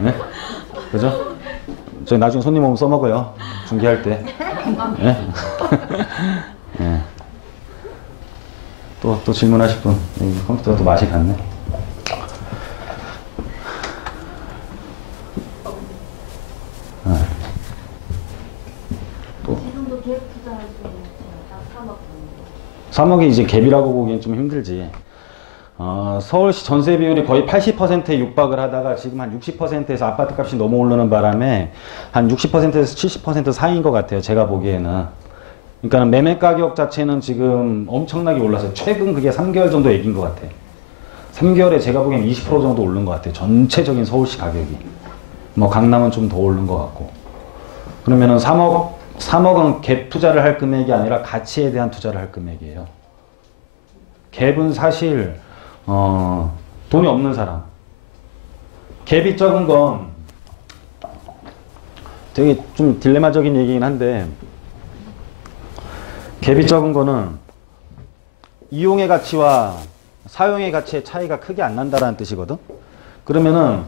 네? 그죠? 저희 나중에 손님 오면 써먹어요. 중개할 때. 네? 네. 또 질문하실 분. 컴퓨터가 또 맛이 갔네. 지금도 갭 투자할 수 있는 딱 3억 정도. 3억이 이제 갭이라고 보기엔 좀 힘들지. 서울시 전세 비율이 거의 80%에 육박을 하다가 지금 한 60%에서 아파트 값이 너무 오르는 바람에 한 60%에서 70% 사이인 것 같아요. 제가 보기에는. 그러니까 매매 가격 자체는 지금 엄청나게 올랐어요. 최근 그게 3개월 정도 얘기인 것 같아요. 3개월에 제가 보기엔 20% 정도 오른 것 같아요. 전체적인 서울시 가격이. 뭐 강남은 좀 더 오른 것 같고. 그러면은 3억은 갭 투자를 할 금액이 아니라 가치에 대한 투자를 할 금액이에요. 갭은 사실 돈이 없는 사람. 갭이 적은 건 되게 좀 딜레마적인 얘기긴 한데, 갭이 적은 거는 이용의 가치와 사용의 가치의 차이가 크게 안 난다라는 뜻이거든. 그러면은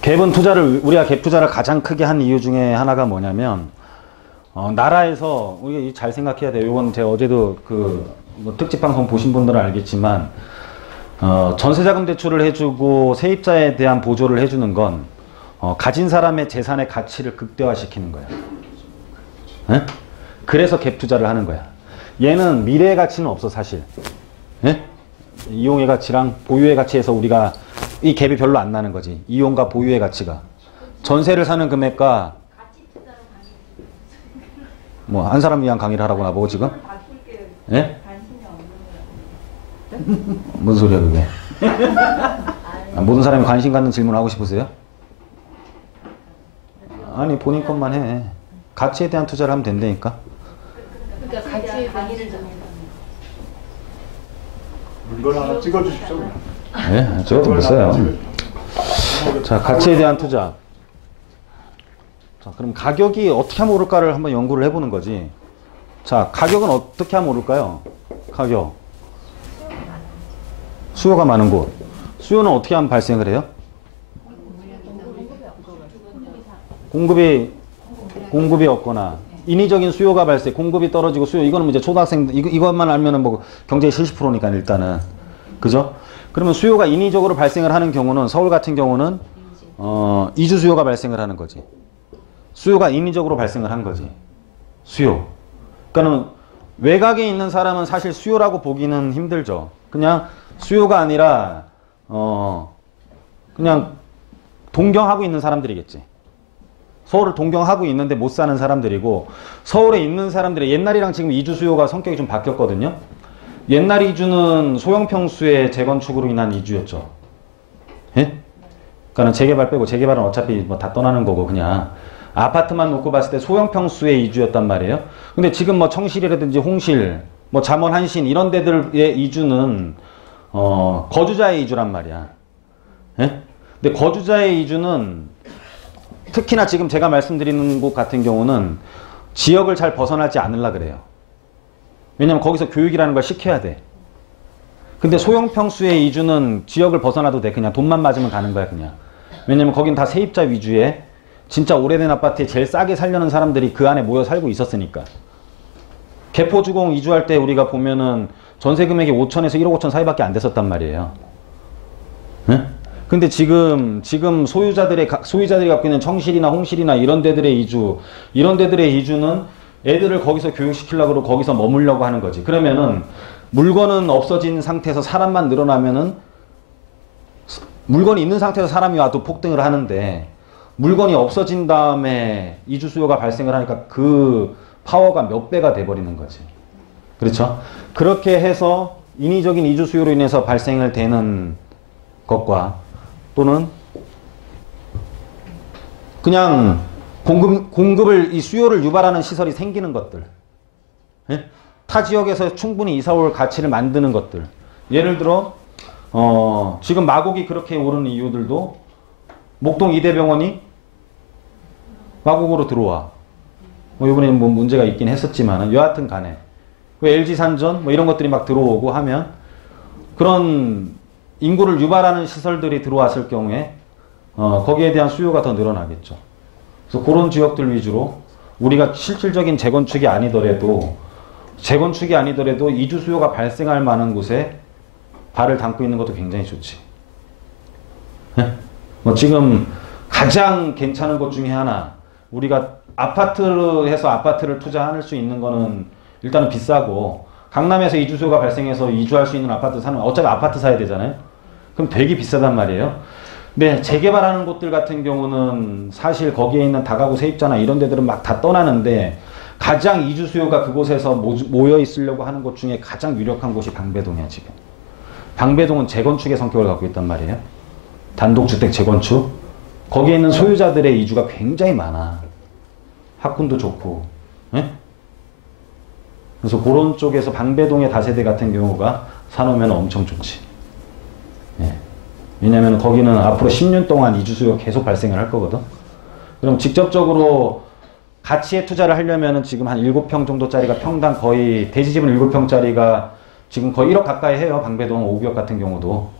갭은 투자를, 우리가 갭 투자를 가장 크게 한 이유 중에 하나가 뭐냐면, 나라에서, 우리가 잘 생각해야 돼요. 이건 제가 어제도 뭐 특집 방송 보신 분들은 알겠지만, 전세자금 대출을 해주고 세입자에 대한 보조를 해주는 건, 가진 사람의 재산의 가치를 극대화시키는 거야. 에? 그래서 갭 투자를 하는 거야. 얘는 미래의 가치는 없어, 사실. 에? 이용의 가치랑 보유의 가치에서 우리가 이 갭이 별로 안 나는 거지. 이용과 보유의 가치가. 전세를 사는 금액과 뭐 한 사람 위한 강의를 하라고 나보고 지금? 예? 무슨 소리야 그게? 모든 사람이 관심 갖는 질문을 하고 싶으세요? 아니 본인 것만 해. 가치에 대한 투자를 하면 된다니까. 그러니까 가치에 강의를 좀 이걸 하나 찍어주십시오. 예, 저도 못 써요. 자, 가치에 대한 투자. 자, 그럼 가격이 어떻게 하면 오를까를 한번 연구를 해보는 거지. 자, 가격은 어떻게 하면 오를까요? 가격. 수요가 많은 곳. 수요는 어떻게 하면 발생을 해요? 공급이 없거나 인위적인 수요가 발생, 공급이 떨어지고 수요. 이거는 이제 초등학생 이것만 알면은 뭐 경제의 70%니까 일단은. 그죠? 그러면 수요가 인위적으로 발생을 하는 경우는 서울 같은 경우는 이주 수요가 발생을 하는 거지. 수요가 인위적으로 발생을 한 거지. 수요. 그러니까는 외곽에 있는 사람은 사실 수요라고 보기는 힘들죠. 그냥 수요가 아니라 그냥 동경하고 있는 사람들이겠지. 서울을 동경하고 있는데 못 사는 사람들이고, 서울에 있는 사람들이 옛날이랑 지금 이주 수요가 성격이 좀 바뀌었거든요. 옛날 이주는 소형평수의 재건축으로 인한 이주였죠. 예? 그러니까는 재개발 빼고, 재개발은 어차피 뭐 다 떠나는 거고 그냥 아파트만 놓고 봤을 때 소형평수의 이주였단 말이에요. 근데 지금 뭐 청실이라든지 홍실, 뭐 잠원 한신 이런 데들의 이주는 거주자의 이주란 말이야. 예? 근데 거주자의 이주는 특히나 지금 제가 말씀드리는 곳 같은 경우는 지역을 잘 벗어나지 않으려 그래요. 왜냐면 거기서 교육이라는 걸 시켜야 돼. 근데 소형평수의 이주는 지역을 벗어나도 돼. 그냥 돈만 맞으면 가는 거야 그냥. 왜냐면 거긴 다 세입자 위주에 진짜 오래된 아파트에 제일 싸게 살려는 사람들이 그 안에 모여 살고 있었으니까. 개포주공 이주할 때 우리가 보면은 전세 금액이 5천에서 1억 5천 사이밖에 안 됐었단 말이에요. 네? 근데 지금 소유자들이 갖고 있는 청실이나 홍실이나 이런 데들의 이주는 애들을 거기서 교육시키려고 그러고 거기서 머물려고 하는 거지. 그러면은 물건은 없어진 상태에서 사람만 늘어나면은, 물건이 있는 상태에서 사람이 와도 폭등을 하는데, 물건이 없어진 다음에 이주 수요가 발생을 하니까 그 파워가 몇 배가 돼버리는 거지. 그렇죠? 그렇게 해서 인위적인 이주 수요로 인해서 발생을 되는 것과, 또는 그냥 공급을, 이 수요를 유발하는 시설이 생기는 것들. 예? 타 지역에서 충분히 이사 올 가치를 만드는 것들. 예를 들어 지금 마곡이 그렇게 오르는 이유들도 목동 이대병원이 마곡으로 들어와. 뭐 이번에 뭐 문제가 있긴 했었지만 여하튼 간에 LG 산전 뭐 이런 것들이 막 들어오고 하면 그런 인구를 유발하는 시설들이 들어왔을 경우에 거기에 대한 수요가 더 늘어나겠죠. 그래서 그런 지역들 위주로 우리가 실질적인 재건축이 아니더라도 이주 수요가 발생할 만한 곳에 발을 담고 있는 것도 굉장히 좋지. 네? 뭐 지금 가장 괜찮은 것 중에 하나, 우리가 아파트를 해서 아파트를 투자할 수 있는 거는 일단은 비싸고, 강남에서 이주 수요가 발생해서 이주할 수 있는 아파트 사는, 어차피 아파트 사야 되잖아요. 그럼 되게 비싸단 말이에요. 네, 재개발하는 곳들 같은 경우는 사실 거기에 있는 다가구 세입자나 이런 데들은 막 다 떠나는데, 가장 이주 수요가 그곳에서 모여 있으려고 하는 곳 중에 가장 유력한 곳이 방배동이야, 지금. 방배동은 재건축의 성격을 갖고 있단 말이에요. 단독주택 재건축. 거기에 있는 소유자들의 이주가 굉장히 많아. 학군도 좋고. 예? 그래서 그런 쪽에서 방배동의 다세대 같은 경우가 사놓으면 엄청 좋지. 예. 왜냐면 거기는 앞으로 10년 동안 이주 수요가 계속 발생을 할 거거든. 그럼 직접적으로 가치에 투자를 하려면은 지금 한 7평 정도짜리가 평당 거의, 대지집은 7평짜리가 지금 거의 1억 가까이 해요. 방배동 5구역 같은 경우도.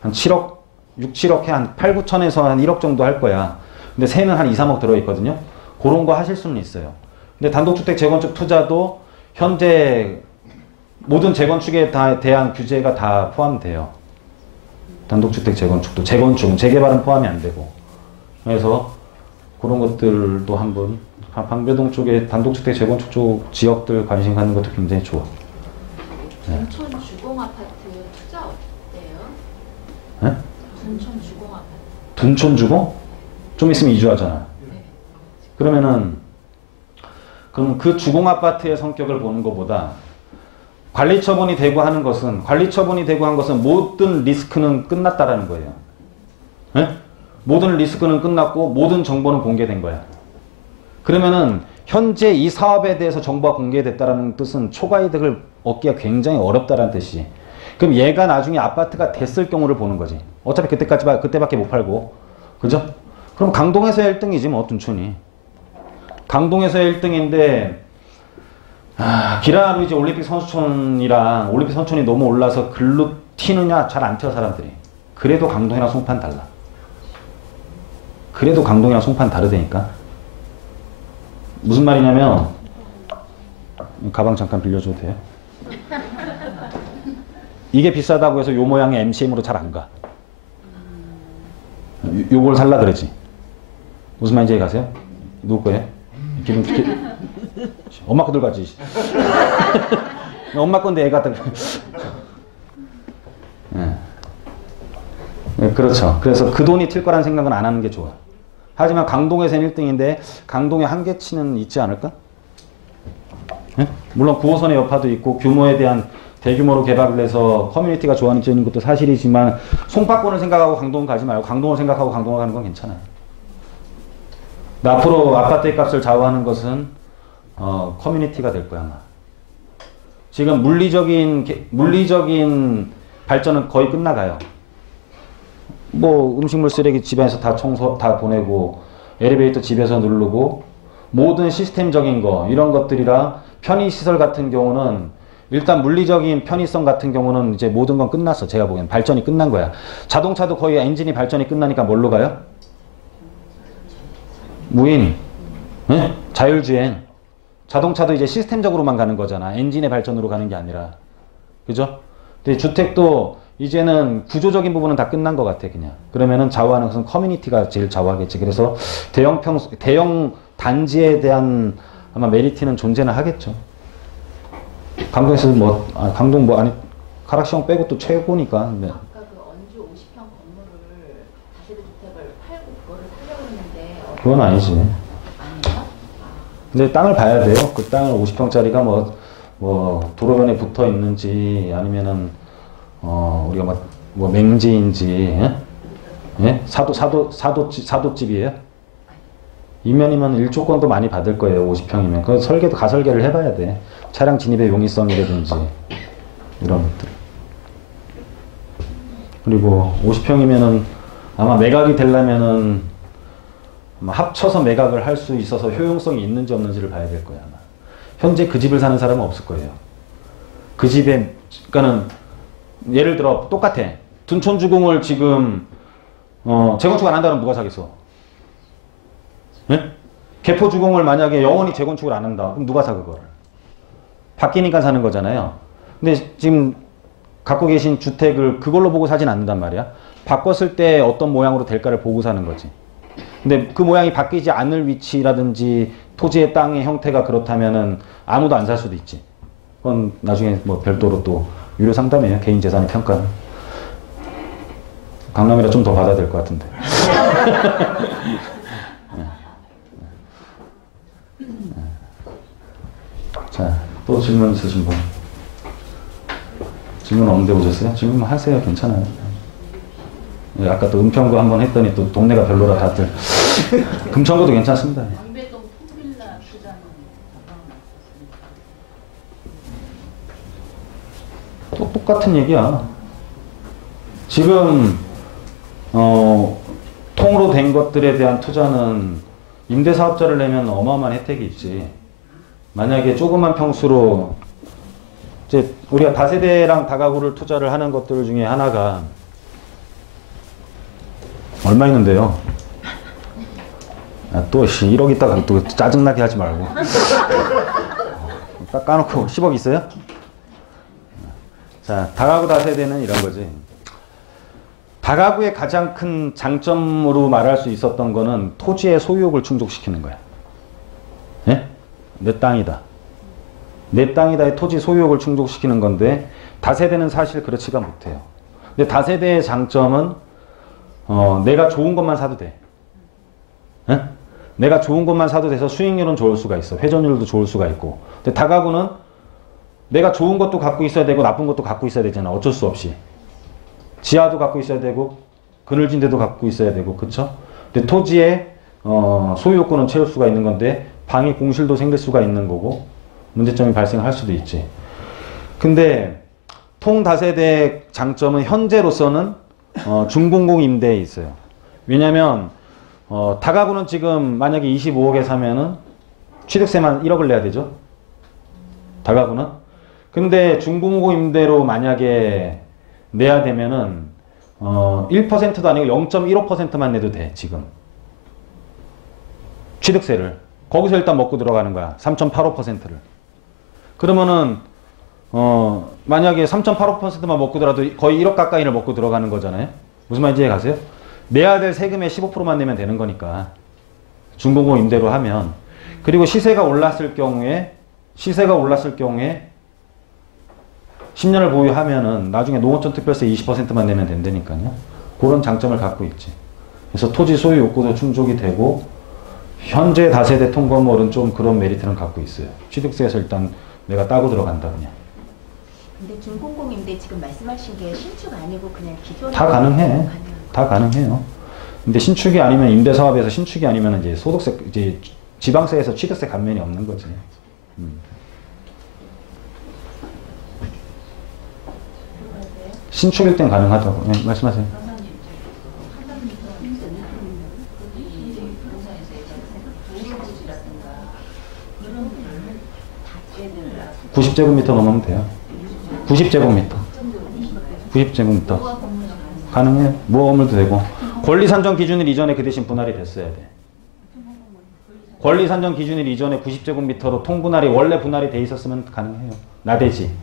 한 7억, 6, 7억에 한 8, 9천에서 한 1억 정도 할 거야. 근데 세는 한 2, 3억 들어있거든요. 그런 거 하실 수는 있어요. 근데 단독주택 재건축 투자도 현재 모든 재건축에 대한 규제가 다 포함돼요. 단독주택 재건축도. 재건축은, 재개발은 포함이 안 되고. 그래서 그런 것들도 한번, 방배동 쪽에 단독주택 재건축 쪽 지역들 관심 갖는 것도 굉장히 좋아. 둔촌 주공 아파트 투자 어때요? 네? 둔촌 주공 아파트. 둔촌 주공? 좀 있으면 이주하잖아. 네. 그럼 그 주공 아파트의 성격을 보는 것보다 관리 처분이 되고 한 것은 모든 리스크는 끝났다라는 거예요. 네? 모든 리스크는 끝났고 모든 정보는 공개된 거야. 그러면은 현재 이 사업에 대해서 정보가 공개됐다라는 뜻은 초과 이득을 얻기가 굉장히 어렵다라는 뜻이지. 그럼 얘가 나중에 아파트가 됐을 경우를 보는 거지. 어차피 그때밖에 못 팔고. 그죠? 그럼 강동에서 1등이지 뭐, 둔촌이. 강동에서 1등인데 기라로 이제 올림픽 선수촌이 너무 올라서 글로 튀느냐? 잘 안 튀어, 사람들이. 그래도 강동이랑 송파는 달라. 그래도 강동이랑 송파는 다르다니까. 무슨 말이냐면, 가방 잠깐 빌려줘도 돼요? 이게 비싸다고 해서 요 모양의 MCM으로 잘 안 가. 요걸 살라 그러지. 무슨 말인지 가세요? 누구 거예요? 엄마 거 들고 가지. 엄마 건데 애가 들. 네, 그렇죠. 그래서 그 돈이 튈 거란 생각은 안 하는 게 좋아. 하지만 강동에서는 1등인데 강동에 한계치는 있지 않을까? 네? 물론 9호선의 여파도 있고 규모에 대한 대규모로 개발을 해서 커뮤니티가 좋아지는 것도 사실이지만 송파권을 생각하고 강동을 가지 말고 강동을 생각하고 강동을 가는 건 괜찮아요. 앞으로 아파트의 값을 좌우하는 것은 커뮤니티가 될 거야, 아마. 지금 물리적인 발전은 거의 끝나가요. 뭐 음식물 쓰레기 집에서 다 청소 다 보내고 엘리베이터 집에서 누르고 모든 시스템적인 거 이런 것들이라 편의시설 같은 경우는 일단 물리적인 편의성 같은 경우는 이제 모든 건 끝났어. 제가 보기엔 발전이 끝난 거야. 자동차도 거의 엔진이 발전이 끝나니까 뭘로 가요? 무인, 네? 자율주행. 자동차도 이제 시스템적으로만 가는 거잖아. 엔진의 발전으로 가는 게 아니라. 그죠? 근데 주택도 이제는 구조적인 부분은 다 끝난 것 같아, 그냥. 그러면은 좌우하는 것은 커뮤니티가 제일 좌우하겠지. 그래서 대형 단지에 대한 아마 메리트는 존재는 하겠죠. 강동에서 강동 가락시형 빼고 또 최고니까. 네. 아까 그 언주 50평 건물을 다세대 주택을 팔고 그거를 살려고 했는데 그건 아니지. 아니에요? 근데 땅을 봐야 돼요. 그 땅을 50평짜리가 뭐 도로변에 붙어 있는지 아니면은 우리가 뭐 맹지인지, 예? 예? 사도집이에요? 이면이면 1조권도 많이 받을 거예요. 50평이면. 그 설계도 가설계를 해봐야 돼. 차량 진입의 용이성이라든지 이런 것들. 그리고 50평이면은 아마 매각이 되려면은 아마 합쳐서 매각을 할 수 있어서 효용성이 있는지 없는지를 봐야 될 거야, 아마. 현재 그 집을 사는 사람은 없을 거예요. 그 집에, 그러니까는 예를 들어 똑같아. 둔촌주공을 지금 재건축 안 한다면 누가 사겠어? 네? 개포주공을 만약에 영원히 재건축을 안 한다. 그럼 누가 사 그거를? 바뀌니까 사는 거잖아요. 근데 지금 갖고 계신 주택을 그걸로 보고 사진 않는단 말이야. 바꿨을 때 어떤 모양으로 될까를 보고 사는 거지. 근데 그 모양이 바뀌지 않을 위치라든지 토지의 땅의 형태가 그렇다면은 아무도 안 살 수도 있지. 그건 나중에 뭐 별도로 또 유료 상담이에요. 개인 재산의 평가는. 강남이라 좀 더 받아야 될 것 같은데. 자, 또 질문 있으신 분? 질문 없는데 오셨어요? 질문 하세요. 괜찮아요. 아까 또 은평구 한번 했더니 또 동네가 별로라 다들. 금천구도 괜찮습니다. 방배동 통빌라 투자는 또 똑같은 얘기야. 지금 통으로 된 것들에 대한 투자는 임대사업자를 내면 어마어마한 혜택이 있지. 만약에 조그만 평수로 이제 우리가 다세대랑 다가구를 투자를 하는 것들 중에 하나가 얼마 있는데요? 또 1억 있다가 또 짜증나게 하지 말고 딱 까놓고 10억 있어요? 자, 다가구 다세대는 이런 거지. 다가구의 가장 큰 장점으로 말할 수 있었던 거는 토지의 소유욕을 충족시키는 거야. 예? 내 땅이다. 내 땅이다의 토지 소유욕을 충족시키는 건데 다세대는 사실 그렇지가 못해요. 근데 다세대의 장점은 내가 좋은 것만 사도 돼. 예? 내가 좋은 것만 사도 돼서 수익률은 좋을 수가 있어. 회전율도 좋을 수가 있고. 근데 다가구는 내가 좋은 것도 갖고 있어야 되고 나쁜 것도 갖고 있어야 되잖아. 어쩔 수 없이. 지하도 갖고 있어야 되고 그늘진 데도 갖고 있어야 되고 그쵸? 근데 토지의 소유요건은 채울 수가 있는 건데 방위 공실도 생길 수가 있는 거고 문제점이 발생할 수도 있지. 근데 통다세대 장점은 현재로서는 중공공 임대에 있어요. 왜냐면 다가구는 지금 만약에 25억에 사면은 취득세만 1억을 내야 되죠. 다가구는. 근데 중공공 임대로 만약에 내야 되면은 1%도 아니고 0.15%만 내도 돼 지금 취득세를 거기서 일단 먹고 들어가는 거야. 3.85%를. 그러면은 만약에 3.85%만 먹고 들어도 거의 1억 가까이를 먹고 들어가는 거잖아요. 무슨 말인지 이해 가세요? 내야 될 세금의 15%만 내면 되는 거니까 중공공 임대로 하면. 그리고 시세가 올랐을 경우에 10년을 보유하면은 나중에 농어촌 특별세 20%만 내면 된다니까요. 그런 장점을 갖고 있지. 그래서 토지 소유 욕구도 충족이 되고 현재 다세대 통건물은 좀 그런 메리트는 갖고 있어요. 취득세에서 일단 내가 따고 들어간다 그냥. 근데 중공공인데 지금 말씀하신 게 신축 아니고 그냥 기존 다 가능해. 다 가능해요. 근데 신축이 아니면 임대사업에서 신축이 아니면 이제 소득세 이제 지방세에서 취득세 감면이 없는 거지. 신축일 땐 가능하다고. 네, 말씀하세요. 다 90제곱미터 넘으면 돼요. 90제곱미터. 90제곱미터. 가능해요. 무허 건물도 되고. 권리 산정 기준일 이전에 그 대신 분할이 됐어야 돼. 권리 산정 기준일 이전에 90제곱미터로 통분할이 원래 분할이 돼 있었으면 가능해요. 나대지.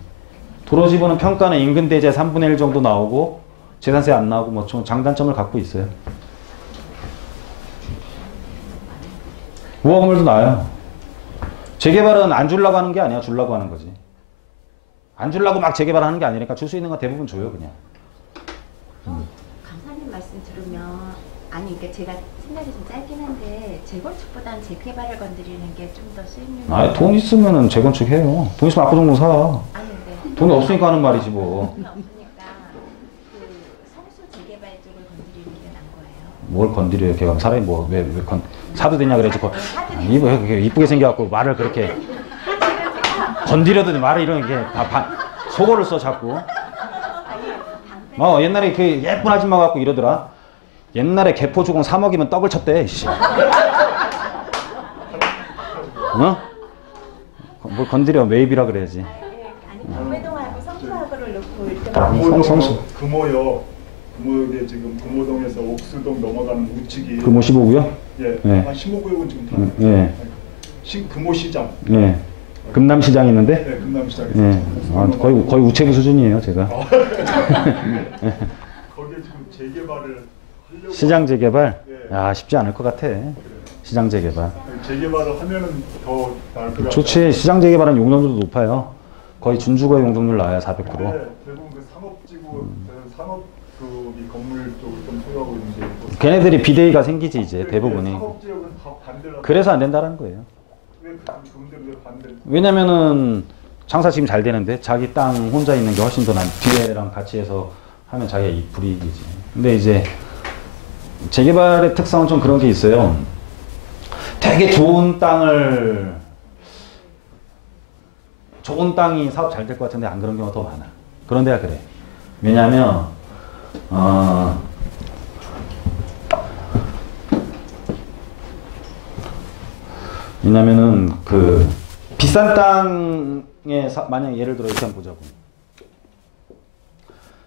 도로지구는 평가는 인근 대제 3분의 1 정도 나오고 재산세 안 나오고 뭐 장단점을 갖고 있어요. 무허 건물도 나와요. 재개발은 안 주려고 하는 게 아니야. 주려고 하는 거지. 안 주려고 막 재개발하는 게 아니니까 줄 수 있는 건 대부분 줘요 그냥. 강사님 말씀 들으면 아니 그러니까 제가 생각이 좀 짧긴 한데 재건축보다는 재개발을 건드리는 게 좀 더 수익률이 아, 돈 있으면은 재건축해요. 돈 있으면 압구정동 사. 아니 근데 돈이 없으니까 하는 말이지 뭐. 돈이 없으니까 그 성수 재개발 쪽을 건드리는 게 나은 거예요. 뭘 건드려요? 걔가 사람이 뭐 왜 사도 되냐 그래지. 이쁘게 생겨갖고 말을 그렇게 건드려도 말을 이런 게 다 속어를 써 자꾸. 옛날에 그 예쁜 아줌마 갖고 이러더라. 옛날에 개포주공 3억이면 떡을 쳤대. 씨. 뭘 건드려 매입이라 그래야지. 아니 경매동하고 성수하고를 놓고 이렇게 성수. 금호요. 금호역에 지금 금호동에서 옥수동 넘어가는 우측이 금호 15구요? 예, 예. 한 15구역은 지금 다 예. 금호시장. 예. 금남시장 있는데? 네, 금남시장에서 예. 아, 거의 우체부 수준이에요, 제가. 거기에 지금 재개발을 하려고 시장 재개발? 예. 야, 쉽지 않을 것 같아. 시장 재개발. 재개발을 하면은 더 나을 것 같아요. 좋지. 시장 재개발은 용적률도 높아요. 거의 준주거 용적률 나와요, 400%. 네, 대부분 그 상업지구, 상업 이 건물 쪽을 좀 소유하고 있는 게 있고. 걔네들이 비대위가 생기지, 이제 대부분이. 상업지역은 다 반대라. 그래서 안 된다는 거예요. 왜 그분들은 왜 반대? 왜냐면은 장사 지금 잘 되는데 자기 땅 혼자 있는 게 훨씬 더 난 뒤에랑 같이 해서 하면 자기가 이 불이익이지. 근데 이제 재개발의 특성은 좀 그런 게 있어요. 되게 좋은 땅이 사업 잘 될 것 같은데 안 그런 경우가 더 많아. 그런 데가 그래. 왜냐하면 왜냐면은 그 비싼 땅에 만약 예를 들어 이렇게 한번 보자고.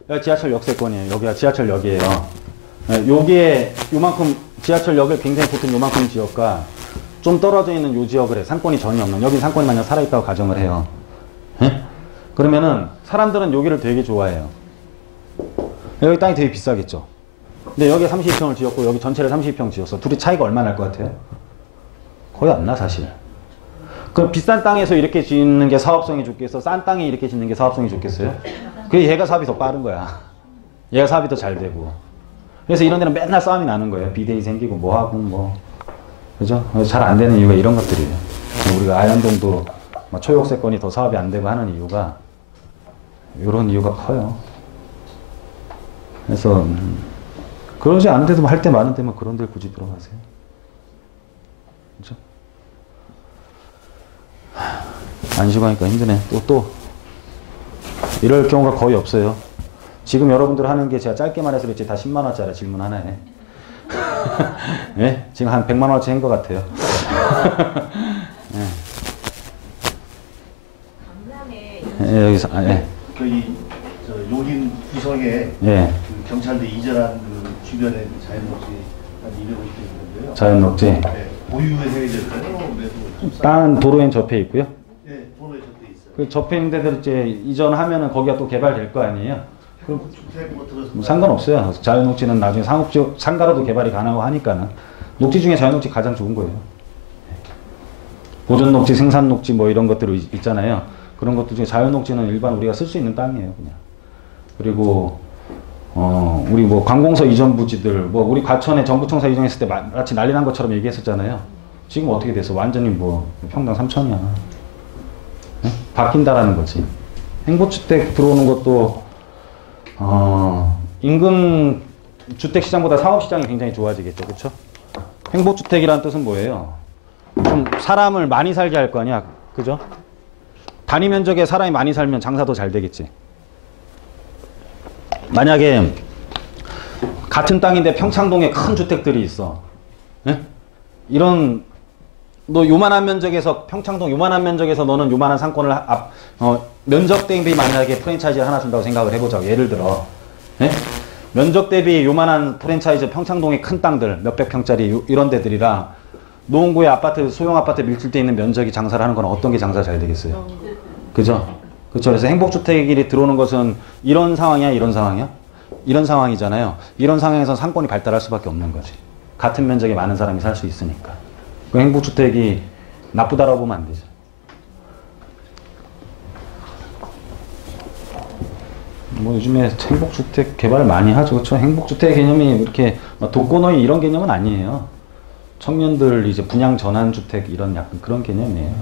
여기 지하철 역세권이에요. 여기가 지하철역이에요. 여기에 요만큼 지하철역을 굉장히 붙은 요만큼 지역과 좀 떨어져 있는 요 지역을 해. 상권이 전혀 없는. 여기 상권이 만약 살아있다고 가정을 해요. 예? 그러면은 사람들은 여기를 되게 좋아해요. 여기 땅이 되게 비싸겠죠. 근데 여기에 32평을 지었고 여기 전체를 32평 지었어. 둘이 차이가 얼마나 날 것 같아요? 거의 안 나, 사실. 그럼 비싼 땅에서 이렇게 짓는 게 사업성이 좋겠어? 싼 땅에 이렇게 짓는 게 사업성이 좋겠어요? 그 얘가 사업이 더 빠른 거야. 얘가 사업이 더 잘 되고. 그래서 이런 데는 맨날 싸움이 나는 거예요. 비대위 생기고 뭐하고 뭐. 그죠? 잘 안 되는 이유가 이런 것들이에요. 우리가 아현동도 초역세권이 더 사업이 안 되고 하는 이유가 이런 이유가 커요. 그래서 그러지 않은데도 할 때 많은데 뭐 그런 데 굳이 들어가세요. 그죠? 안 쉬고 하니까 힘드네. 또 이럴 경우가 거의 없어요. 지금 여러분들 하는 게 제가 짧게 말해서 그렇지 다 10만 원짜리 질문 하나에 예? 지금 한 100만 원어치 한 것 같아요. 예. 예, 여기서 예. 저 용인 구성에 예. 그 경찰대 이전한 그 주변에 그 자연녹지 한 250개 있는데요. 자연녹지. 네, 보유해야 될까요? 땅은 도로엔 접해 있고요. 네, 도로에 접해 있어요. 그 접해 있는 데들 이제 이전하면은 거기가 또 개발될 거 아니에요. 그럼 주택 뭐 들어서 뭐 상관없어요. 자연녹지는 나중에 상업지역 상가로도 개발이 가능하고 하니까는 녹지 중에 자연녹지 가장 좋은 거예요. 보존녹지, 생산녹지 뭐 이런 것들이 있잖아요. 그런 것들 중에 자연녹지는 일반 우리가 쓸 수 있는 땅이에요, 그냥. 그리고 우리 뭐 관공서 이전 부지들 뭐 우리 과천에 정부청사 이전했을 때 마치 난리 난 것처럼 얘기했었잖아요. 지금 어떻게 됐어? 완전히 뭐 평당 3천이야. 네? 바뀐다라는 거지. 행보주택 들어오는 것도 인근 주택 시장보다 사업 시장이 굉장히 좋아지겠죠, 그렇죠? 행보주택이라는 뜻은 뭐예요? 좀 사람을 많이 살게 할 거 아니야, 그죠? 단위 면적에 사람이 많이 살면 장사도 잘 되겠지. 만약에 같은 땅인데 평창동에 큰 주택들이 있어. 예? 이런 너 요만한 면적에서 평창동 요만한 면적에서 너는 요만한 상권을 면적 대비 만약에 프랜차이즈를 하나 준다고 생각을 해보자고. 예를 들어 예? 면적 대비 요만한 프랜차이즈 평창동의 큰 땅들 몇백 평짜리 이런 데들이랑 노원구의 아파트 소형 아파트 밀집돼 있는 면적이 장사를 하는 건 어떤 게 장사 잘 되겠어요? 그죠? 그렇죠. 그래서 행복주택이 들어오는 것은 이런 상황이야, 이런 상황이야? 이런 상황이잖아요. 이런 상황에서 상권이 발달할 수밖에 없는 거지. 같은 면적에 많은 사람이 살 수 있으니까. 그 행복주택이 나쁘다라고 보면 안 되죠. 뭐 요즘에 행복주택 개발을 많이 하죠. 그렇죠? 행복주택 개념이 이렇게 독거노인 이런 개념은 아니에요. 청년들 이제 분양 전환 주택 이런 약간 그런 개념이에요.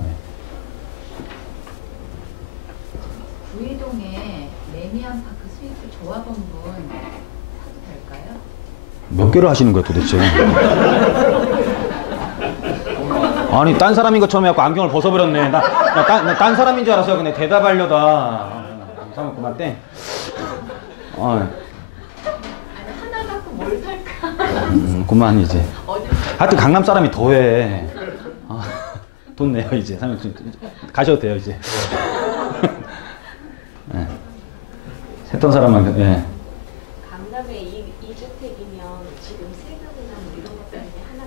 구이동에 레미안 파크 스위트 조합원분 사도 될까요? 몇 개를 하시는 거예요 도대체? 아니 딴 사람인 것처럼 해갖고 안경을 벗어버렸네. 나 딴 사람인 줄 알았어요. 근데 대답하려다 이상한 그만 땡. 하나 갖고 뭘 살까? 그만 이제. 어디 하여튼 강남 사람이 더해. 돈 내요 이제. 가셔도 돼요 이제. 네. 했던 사람은 예. 강남 그다음에 이주택이면 지금 세금이나 뭐 이런 것 때문에 하나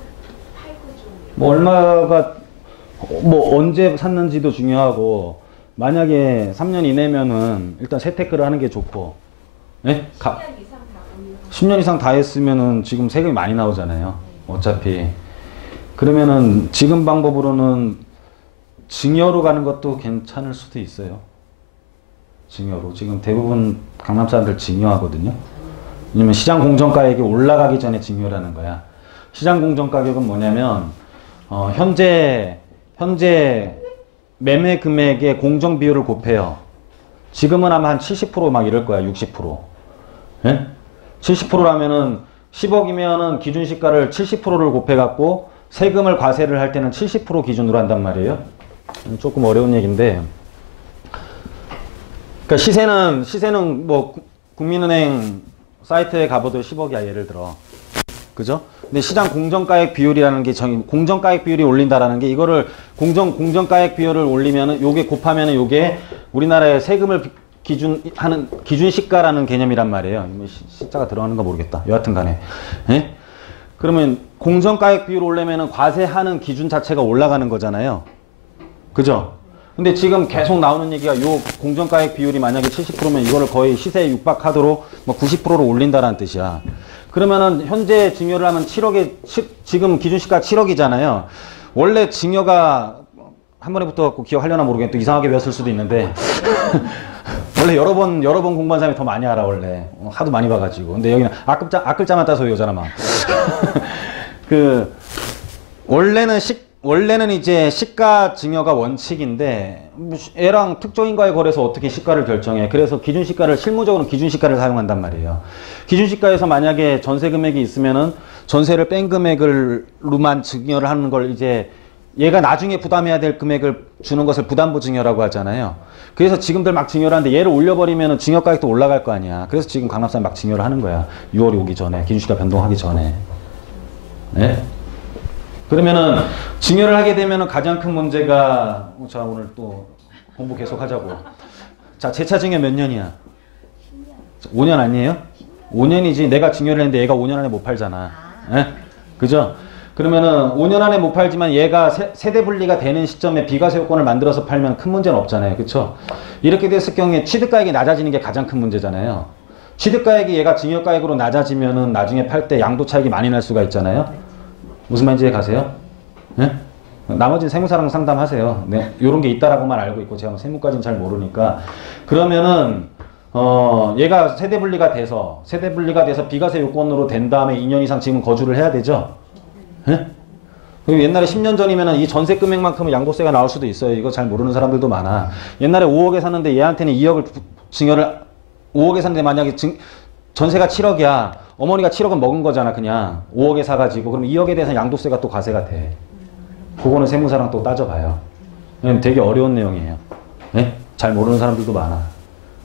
팔고 좀 뭐 얼마가 뭐 언제 샀는지도 중요하고 만약에 3년 이내면은 일단 재테크를 하는 게 좋고, 네? 10년 이상 다 없는 10년 이상 다 했으면은 지금 세금이 많이 나오잖아요. 어차피. 그러면은 지금 방법으로는 증여로 가는 것도 괜찮을 수도 있어요. 증여로. 지금 대부분 강남 사람들 증여하거든요. 왜냐면 시장 공정가액이 올라가기 전에 증여라는 거야. 시장 공정가격은 뭐냐면 현재 매매 금액의 공정 비율을 곱해요. 지금은 아마 한 70% 이럴 거야. 60%. 예? 70%라면은 10억이면은 기준 시가를 70%를 곱해갖고 세금을 과세를 할 때는 70% 기준으로 한단 말이에요. 조금 어려운 얘기인데, 그러니까 시세는 뭐 국민은행 사이트에 가봐도 10억이야, 예를 들어. 그죠? 근데 시장 공정가액 비율이라는 게 공정가액 비율이 올린다라는 게 이거를 공정가액 비율을 올리면은 요게 곱하면은 요게 우리나라의 세금을 기준하는 기준 시가라는 개념이란 말이에요. 시자가 들어가는 거 모르겠다. 여하튼 간에. 예? 그러면 공정가액 비율을 올리면은 과세하는 기준 자체가 올라가는 거잖아요. 그죠? 근데 지금 계속 나오는 얘기가 요 공정가액 비율이 만약에 70%면 이거를 거의 시세에 육박하도록 뭐 90%로 올린다라는 뜻이야. 그러면은 현재 증여를 하면 7억에 지금 기준시가 7억이잖아요. 원래 증여가 한 번에 붙어갖고 기억하려나 모르겠는데 또 이상하게 배웠을 수도 있는데 원래 여러 번 공부한 사람이 더 많이 알아 원래. 하도 많이 봐가지고. 근데 여기는 앞글자만 따서 외우잖아 막. 원래는 이제 시가 증여가 원칙인데 얘랑 특정인과의 거래소 어떻게 시가를 결정해. 그래서 실무적으로는 기준시가를 사용한단 말이에요. 기준시가에서 만약에 전세 금액이 있으면은 전세를 뺀 금액으로만 증여를 하는 걸 이제 얘가 나중에 부담해야 될 금액을 주는 것을 부담부 증여라고 하잖아요. 그래서 지금들 막 증여를 하는데 얘를 올려버리면은 증여가액도 올라갈 거 아니야. 그래서 지금 강남사람 막 증여를 하는 거야. 6월이 오기 전에, 기준시가 변동하기 전에. 네? 그러면은 증여를 하게 되면은 가장 큰 문제가 자 오늘 또 공부 계속 하자고. 자 재차 증여 몇 년이야? 5년 아니에요? 5년이지. 내가 증여를 했는데 얘가 5년 안에 못 팔잖아. 예? 그죠? 그러면은 5년 안에 못 팔지만 얘가 세대 분리가 되는 시점에 비과세 요건을 만들어서 팔면 큰 문제는 없잖아요. 그쵸? 이렇게 됐을 경우에 취득가액이 낮아지는 게 가장 큰 문제잖아요. 취득가액이 얘가 증여가액으로 낮아지면은 나중에 팔 때 양도 차익이 많이 날 수가 있잖아요. 무슨 말인지 이해 가세요? 네? 나머지는 세무사랑 상담하세요. 네, 요런 게 있다라고만 알고 있고 제가 뭐 세무까지는 잘 모르니까. 그러면은 얘가 세대 분리가 돼서 비과세 요건으로 된 다음에 2년 이상 지금 거주를 해야 되죠. 네? 그리고 옛날에 10년 전이면은 이 전세 금액만큼은 양도세가 나올 수도 있어요. 이거 잘 모르는 사람들도 많아. 옛날에 5억에 샀는데 얘한테는 2억을 증여를 5억에 샀는데 만약에 전세가 7억이야. 어머니가 7억은 먹은 거잖아, 그냥. 5억에 사가지고. 그럼 2억에 대해서 양도세가 또 과세가 돼. 그거는 세무사랑 또 따져봐요. 되게 어려운 내용이에요. 네? 잘 모르는 사람들도 많아.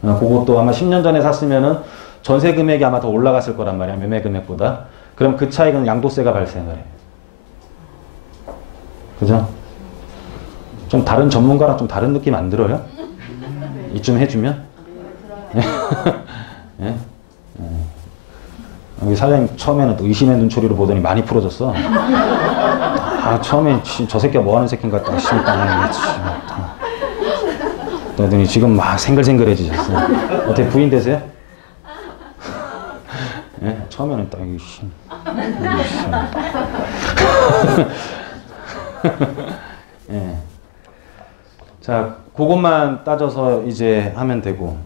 그것도 아마 10년 전에 샀으면은 전세 금액이 아마 더 올라갔을 거란 말이야, 매매 금액보다. 그럼 그 차익은 양도세가 발생을 해. 그죠? 좀 다른 전문가랑 좀 다른 느낌 안 들어요? 이쯤 해주면? 네? 여기 사장님 처음에는 또 의심의 눈초리로 보더니 많이 풀어졌어. 처음에 저 새끼가 뭐 하는 새끼인 것 같다. 그러더니 지금 막 생글생글해지셨어. 어떻게 부인 되세요? 예? 처음에는 딱 이씨. 예. 자, 그것만 따져서 이제 하면 되고.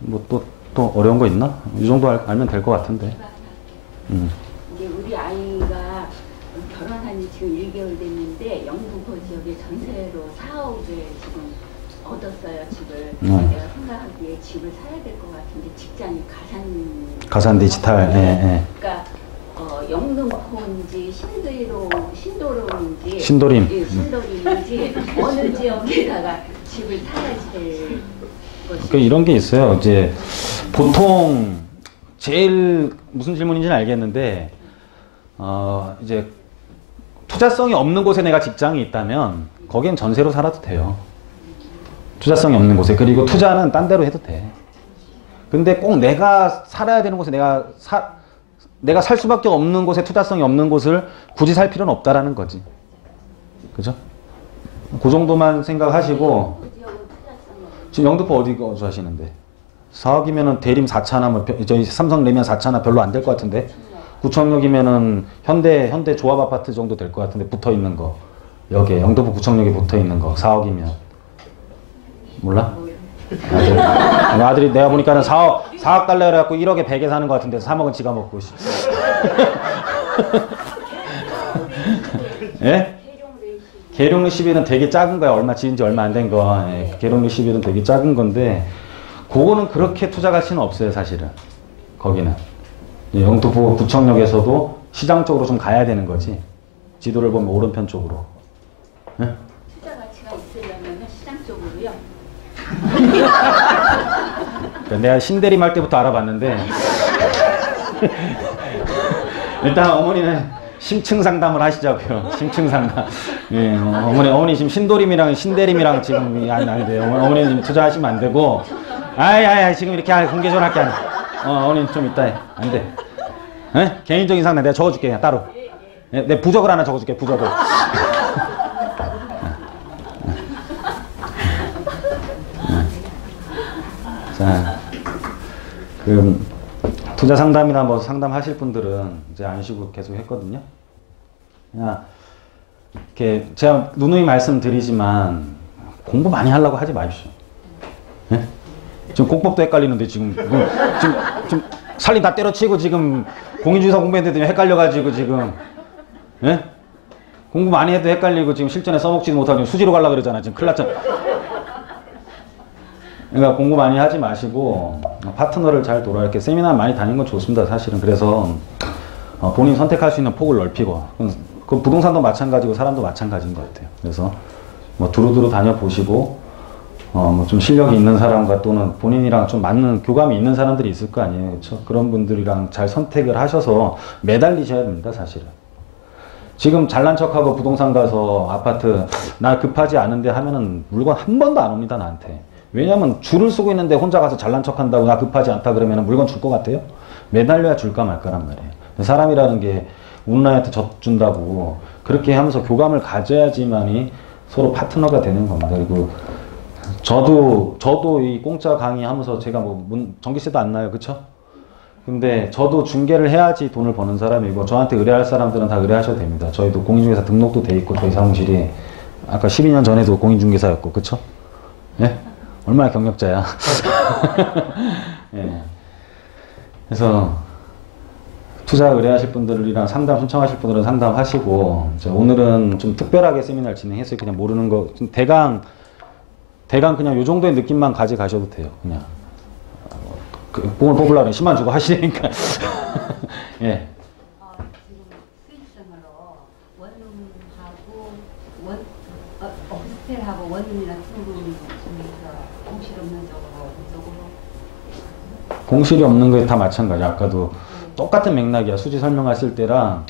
뭐 또 어려운 거 있나? 이 정도 알면 될 것 같은데. 이제 우리 아이가 결혼한 지 지금 1개월 됐는데 영등포 지역에 전세로 4억에 지금 얻었어요, 집을. 내가 생각하기에 집을 사야 될 것 같은데 직장이 가산 디지털. 예. 그러니까 영등포인지 신도림인지 신도림. 예, 신도림인지 어느 지역에다가 집을 사야지 될 그러니까 이런 게 있어요. 이제 보통 제일 무슨 질문인지는 알겠는데 이제 투자성이 없는 곳에 내가 직장이 있다면 거긴 전세로 살아도 돼요. 투자성이 없는 곳에. 그리고 투자는 딴 데로 해도 돼. 근데 꼭 내가 살아야 되는 곳에 내가 살 수밖에 없는 곳에 투자성이 없는 곳을 굳이 살 필요는 없다라는 거지. 그죠? 그 정도만 생각하시고. 지금 영등포 어디 거주하시는데? 4억이면은 대림 4차나 뭐 저희 삼성 레미안 4차나 별로 안 될 것 같은데. 구청역이면은 현대 조합 아파트 정도 될 것 같은데 붙어 있는 거. 여기에 영등포 구청역에 붙어 있는 거 4억이면. 몰라? 아들이 내가 보니까는 4억 달러 그래갖고 1억에 100에 사는 것 같은데 3억은 지가 먹고. 예? 계룡 리시빌은 되게 작은 거야. 얼마 지은 지 얼마 안 된 거. 예, 계룡 리시빌은 되게 작은 건데 그거는 그렇게 투자 가치는 없어요, 사실은. 거기는. 영등포 구청역에서도 시장 쪽으로 좀 가야 되는 거지. 지도를 보면 오른편 쪽으로. 예? 투자 가치가 있으려면 시장 쪽으로요. 내가 신대림 할 때부터 알아봤는데 일단 어머니는 심층 상담을 하시자고요. 심층 상담. 예, 어머니 지금 신도림이랑 신대림이랑 지금 안 돼요. 어머니 지금 투자하시면 안 되고. 아이 지금 이렇게 공개 전화할게 안 돼. 어머니 좀 이따 해. 안 돼. 에? 개인적인 상담 내가 적어줄게 그냥 따로. 내 부적을 하나 적어줄게. 부적을. 자, 그 투자 상담이나 뭐 상담하실 분들은 이제 안 쉬고 계속 했거든요. 그냥 이렇게 제가 누누이 말씀드리지만 공부 많이 하려고 하지 마십시오. 예? 지금 공법도 헷갈리는데 지금 살림 다 때려치고 지금 공인중개사 공부했는데 헷갈려가지고 지금 예? 공부 많이 해도 헷갈리고 지금 실전에 써먹지도 못하고 수지로 가려고 그러잖아. 지금 큰일 났잖아. 그러니까 공부 많이 하지 마시고 파트너를 잘 돌아 이렇게 세미나 많이 다니는 건 좋습니다. 사실은. 그래서 본인 선택할 수 있는 폭을 넓히고 그 부동산도 마찬가지고 사람도 마찬가지인 것 같아요. 그래서 뭐 두루두루 다녀보시고 뭐 좀 실력이 있는 사람과 또는 본인이랑 좀 맞는 교감이 있는 사람들이 있을 거 아니에요. 그렇죠? 그런 분들이랑 잘 선택을 하셔서 매달리셔야 됩니다. 사실은. 지금 잘난 척하고 부동산 가서 아파트 나 급하지 않은데 하면은 물건 한 번도 안 옵니다. 나한테. 왜냐면 줄을 서고 있는데 혼자 가서 잘난 척한다고 나 급하지 않다 그러면 물건 줄 것 같아요? 매달려야 줄까 말까란 말이에요. 사람이라는 게 운나한테 젖준다고 그렇게 하면서 교감을 가져야지만이 서로 파트너가 되는 겁니다. 그리고 저도 이 공짜 강의하면서 제가 뭐 전기세도 안 나요, 그쵸? 근데 저도 중개를 해야지 돈을 버는 사람이고 저한테 의뢰할 사람들은 다 의뢰하셔도 됩니다. 저희도 공인중개사 등록도 돼 있고 저희 사무실이 아까 12년 전에도 공인중개사였고, 그쵸? 예? 얼마나 경력자야. 예. 그래서 투자 의뢰하실 분들이랑 상담 신청하실 분들은 상담하시고 오늘은 좀 특별하게 세미나를 진행했어요. 그냥 모르는 거 대강 그냥 요 정도의 느낌만 가져가셔도 돼요. 그냥 뽕을 뽑으려면 10만 주고 하시니까. 예. 지금 수익성으로 원룸하고 오피스텔하고 원룸이나 투룸 중에서 공실 없는 쪽으로 공실이 없는 게 다 마찬가지. 아까도 똑같은 맥락이야. 수지 설명하실 때랑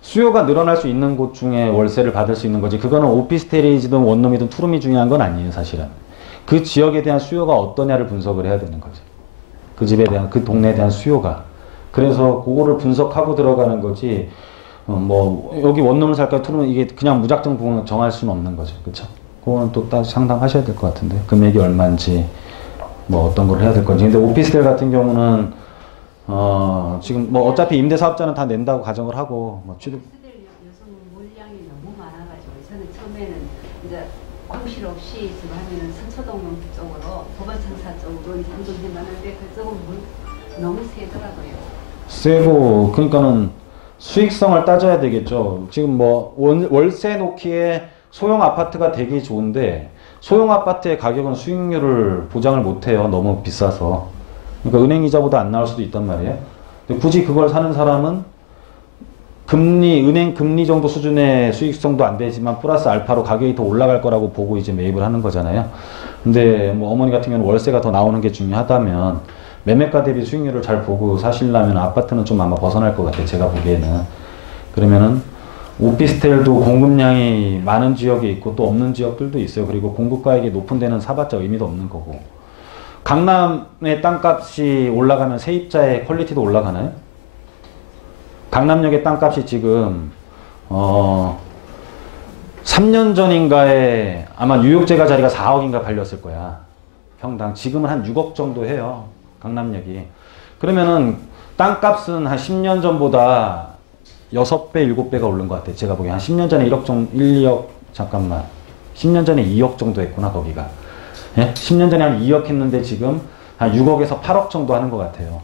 수요가 늘어날 수 있는 곳 중에 월세를 받을 수 있는 거지. 그거는 오피스텔이든 원룸이든 투룸이 중요한 건 아니에요. 사실은. 그 지역에 대한 수요가 어떠냐를 분석을 해야 되는 거지. 그 집에 대한, 그 동네에 대한 수요가. 그래서 그거를 분석하고 들어가는 거지. 뭐 여기 원룸을 살까 투룸을 이게 그냥 무작정 정할 수는 없는 거죠. 그렇죠? 그거는 또 따로 상담하셔야 될 것 같은데. 금액이 얼마인지 뭐 어떤 걸 해야 될 건지. 근데 오피스텔 같은 경우는 지금 뭐 어차피 임대사업자는 다 낸다고 가정을 하고 뭐 취득 여성 물량이 너무 많아가지고 저는 처음에는 이제 공실 없이 지금 하면은 서초동 쪽으로 법원청사 쪽으로 상동해놨는데 그쪽은 너무 세더라고요. 세고 그러니까는 수익성을 따져야 되겠죠. 지금 뭐 월세 놓기에 소형 아파트가 되게 좋은데 소형 아파트의 가격은 수익률을 보장을 못해요. 너무 비싸서. 그러니까 은행 이자보다 안 나올 수도 있단 말이에요. 근데 굳이 그걸 사는 사람은 은행 금리 정도 수준의 수익성도 안 되지만 플러스 알파로 가격이 더 올라갈 거라고 보고 이제 매입을 하는 거잖아요. 근데 뭐 어머니 같은 경우는 월세가 더 나오는 게 중요하다면 매매가 대비 수익률을 잘 보고 사시려면 아파트는 좀 아마 벗어날 것 같아요. 제가 보기에는. 그러면은 오피스텔도 공급량이 많은 지역에 있고 또 없는 지역들도 있어요. 그리고 공급가액이 높은 데는 사봤자 의미도 없는 거고. 강남의 땅값이 올라가면 세입자의 퀄리티도 올라가나요? 강남역의 땅값이 지금 3년 전인가에 아마 뉴욕제가 자리가 4억인가 팔렸을 거야. 평당. 지금은 한 6억 정도 해요. 강남역이. 그러면은 땅값은 한 10년 전보다 6배, 7배가 오른 것 같아요. 제가 보기엔 한 10년 전에 1억 정도, 1억, 잠깐만. 10년 전에 2억 정도 했구나, 거기가. 예? 10년 전에 한 2억 했는데 지금 한 6억에서 8억 정도 하는 것 같아요.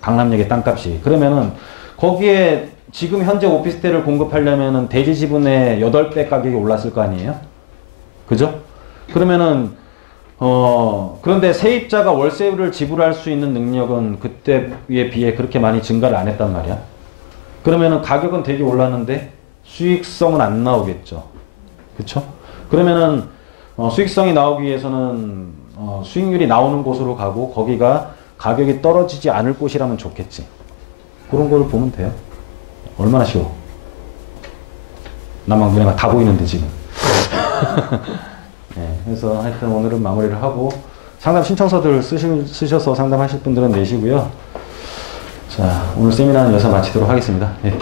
강남역의 땅값이. 그러면은 거기에 지금 현재 오피스텔을 공급하려면은 대지 지분의 8배 가격이 올랐을 거 아니에요? 그죠? 그러면은, 그런데 세입자가 월세를 지불할 수 있는 능력은 그때에 비해 그렇게 많이 증가를 안 했단 말이야. 그러면은 가격은 되게 올랐는데 수익성은 안 나오겠죠. 그쵸? 그러면은, 수익성이 나오기 위해서는, 수익률이 나오는 곳으로 가고 거기가 가격이 떨어지지 않을 곳이라면 좋겠지. 그런 걸 보면 돼요. 얼마나 쉬워. 나만 눈에만 다 보이는데 지금. 네, 그래서 하여튼 오늘은 마무리를 하고 상담 신청서들 쓰셔서 상담하실 분들은 내시고요. 자, 오늘 세미나는 여기서 마치도록 하겠습니다. 네.